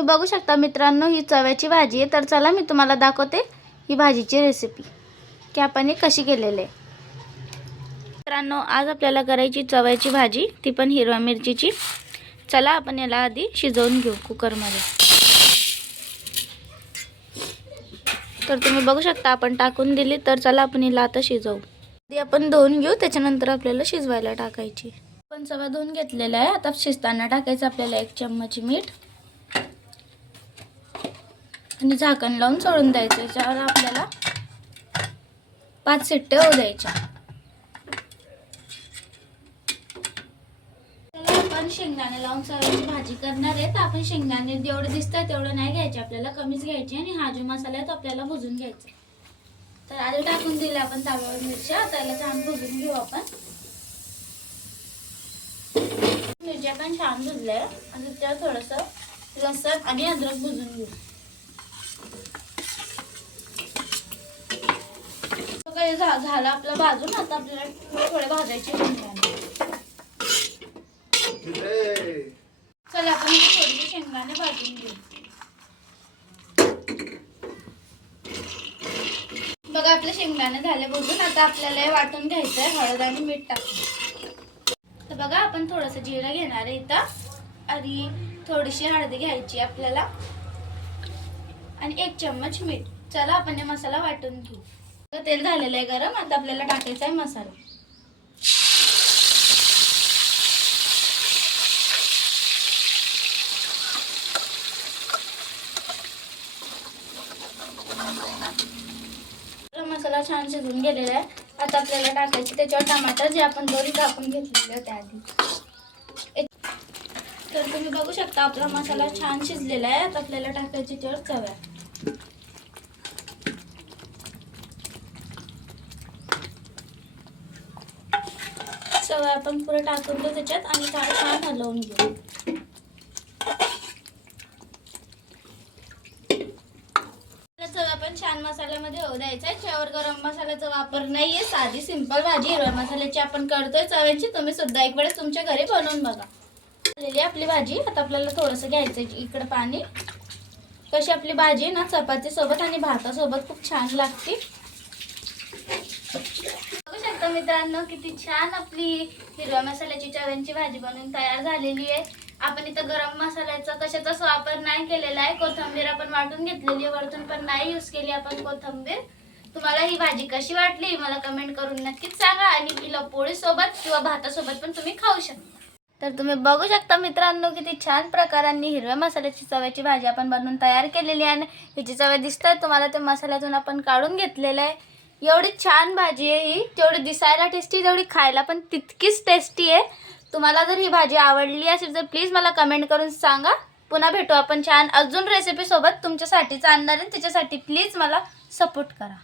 तुम्ही बघू शकता मित्रांनो, ही चव्याची भाजी आहे। तर चला मी तुम्हाला दाखवते ही भाजीची रेसिपी की आपण ही कशी केलेली आहे। मित्रांनो, आज आपल्याला करायची चव्याची भाजी, ती पण हिरव्या मिरचीची। चला आपण याला आधी शिजवून घेऊ कुकरमध्ये। तर तुम्ही बघू शकता आपण टाकून दिली। तर चला आपण हिला आता शिजवू। आधी आपण धुवून घेऊ, त्याच्यानंतर आपल्याला शिजवायला टाकायची। आपण चवा धुवून घेतलेला आहे। आता शिजताना टाकायचं आपल्याला 1 चम्मच मीठ आणि झाकण लावून सोडून द्यायचं। याच्यावर आपल्याला 5 शिट्ट्या होऊ द्यायच्या। चला आपण शेंगदाणे लावून चव्याची भाजी करणार आहे। तर आपण शेंगदाणे जेवढे दिसतात तेवढे नाही घ्यायचे, आपल्याला कमीच घ्यायचे आणि हा जो मसाला आहे तो आपल्याला भुजून घ्यायचा। तर आधी टाकून दिले आपण तव्यावर मिरच्या। त्याला छान भुजून घेऊ आपण। मिरच्या पण छान भुजल्या आणि त्यात थोडंसं लसूण आणि अद्रक भुजून घेऊ। काही झालं आपलं भाजून। आता आपल्याला थोडे भाजायचे शेंगदाणे। चला आपण थोडे शेंगदाणे भाजून घेऊ। बघा आपले शेंगदाणे झाले भाजून। आता आपल्याला हे वाटून घ्यायचं आहे हळद आणि मीठ टाकून। तर बघा आपण थोडंसं जिरं घेणार आहे इथं आणि थोडीशी हळद घ्यायची आपल्याला आणि 1 चम्मच मीठ। चला आपण हे मसाला वाटून घेऊ। तेल झालेलं आहे गरम। आता आपल्याला टाकायचा आहे मसाला। मसाला छान शिजून गेलेला आहे। आता आपल्याला टाकायचे त्याच्यावर टमाटर, जे आपण दोन्ही कापून घेतलेले होते आधी। तर तुम्ही बघू शकता आपला मसाला छान शिजलेला आहे। आता आपल्याला टाकायचे त्याच्यावर चव्या। चव्या आपण पुढे टाकून देऊ त्याच्यात आणि छान हलवून घेऊ। चव्या पण छान मसाल्यामध्ये होऊ द्यायचा आहे। त्यावर गरम मसाल्याचा वापर नाहीये, साधी सिंपल भाजी हिरव्या मसाल्याची आपण करतोय चव्याची। तुम्ही सुद्धा एक वेळेस तुमच्या घरी बनवून बघा। झालेली आपली भाजी। आता आपल्याला थोडंसं घ्यायचं इकडे पाणी। कशी आपली भाजी ना चपाती सोबत आणि भातासोबत खूप छान लागते। बघू शकता मित्रांनो किती छान आपली हिरव्या मसाल्याची चव्याची भाजी बनवून तयार झालेली आहे। आपण इथं गरम मसाल्याचा कशाचाच वापर नाही केलेला आहे। कोथिंबीर आपण वाटून घेतलेली आहे, वरतून पण नाही यूज केली आपण कोथिंबीर। तुम्हाला ही भाजी कशी वाटली मला कमेंट करून नक्कीच सांगा आणि हिला पोळी सोबत किंवा भातासोबत पण तुम्ही खाऊ शकता। तर तुम्ही बघू शकता मित्रांनो किती छान प्रकारांनी हिरव्या मसाल्याची चव्याची भाजी आपण बनवून तयार केलेली आहे। आणि हिची चव दिसतात तुम्हाला ते मसाल्यातून आपण काढून घेतलेलं आहे। एवढी छान भाजी आहे ही, तेवढी दिसायला टेस्टी तेवढी खायला पण तितकीच टेस्टी आहे। तुम्हाला जर ही भाजी आवडली असेल तर प्लीज मला कमेंट करून सांगा। पुन्हा भेटू आपण छान अजून रेसिपी सोबत तुमच्यासाठीच आणणार आहे। त्याच्यासाठी प्लीज मला सपोर्ट करा।